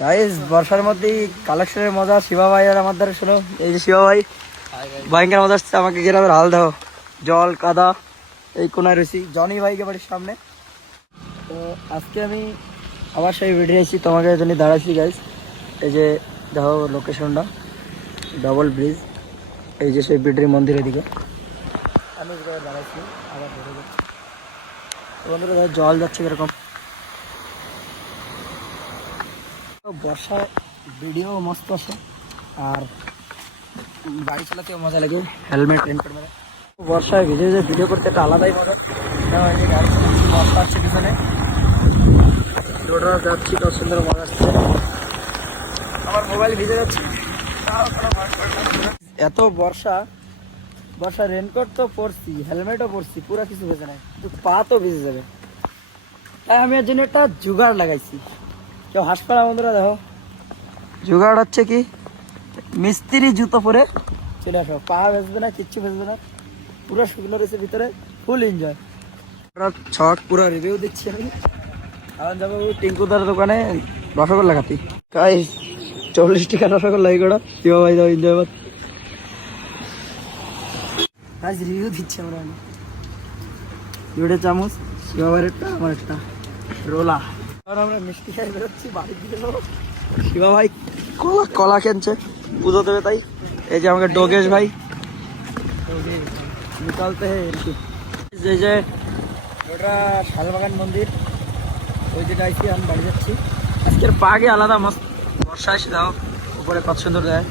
Guys বর্ষার মধ্যেই কালেকশনের মজা। শিবা ভাই আর আমার দ্বারা শোনো, এই যে শিবা ভাই ভয়ঙ্কর মজা আসছে। আমাকে গ্রামের হাল দাও, জল কাদা এই কোনায় রয়েছি জনি ভাইকে বাড়ির সামনে। তো আজকে আমি আবার সেই ভিডিও এসেছি, তোমাকে জন্য দাঁড়াচ্ছি গাইস। এই যে দেখো লোকেশনটা, ডবল ব্রিজ, এই যে সেই বিড্রির মন্দিরের দিকে আমি দাঁড়াচ্ছি। আবার ধরে যাচ্ছি বন্ধুরা, জল যাচ্ছে কিরকম। বর্ষায় ভিডিও মস্ত আসে আর গাড়ি চালাতেও মজা লাগে, হেলমেট রেনকোট মেরে। বর্ষায় ভিজে যে ভিডিও করতে একটা আলাদাই মজা। গাড়ি চালাচ্ছি, বর্ষা আসছে পিছনে, রোডরা যাচ্ছি, কত সুন্দর মজা আসছে। আমার মোবাইল ভিজে যাচ্ছে। এত বর্ষা রেনকোট তো পরছি, হেলমেটও পরছি, পুরো কিছু ভেজে নাই, কিন্তু পা তো ভিজে যাবে। তাই আমি এর জন্য একটা জুগাড় লাগাইছি। কেউ হাসপাতাল বন্ধুরা দেখো, জুগাড় হচ্ছে কি, মিস্ত্রি জুতো পরে চলে আসো, পা ভেজবে না, কিচ্ছু ভেজবে না, পুরো শুকনো রয়েছে ভিতরে, ফুল এনজয়। ছট পুরো রিভিউ দিচ্ছি আমি। এখন যাবো টিঙ্কুদার দোকানে রসগোল্লা খাতি। গাইস 40 টাকা রসগোল্লা এই কটা শিবা ভাই দাও, এনজয় কর। গাইস রিভিউ দিচ্ছি আমরা, দুটো চামচ, শিবা ভাইয়ের একটা, আমার একটা রোলা। আমরা মিষ্টি খাই বেরোচ্ছি বাড়ির দিকে যাবো। শিবা ভাই কলা কিনছে পুজো দেবে তাই। এই যে আমাকে ডোগেশ ভাই নিকালতে এই যে ওটা শালবাগান মন্দির, ওই যেটা আইসি আমি বাড়ি যাচ্ছি। আজকের পাগে আলাদা মস্ত, বর্ষা এসে দাও উপরে কত সুন্দর দেয়।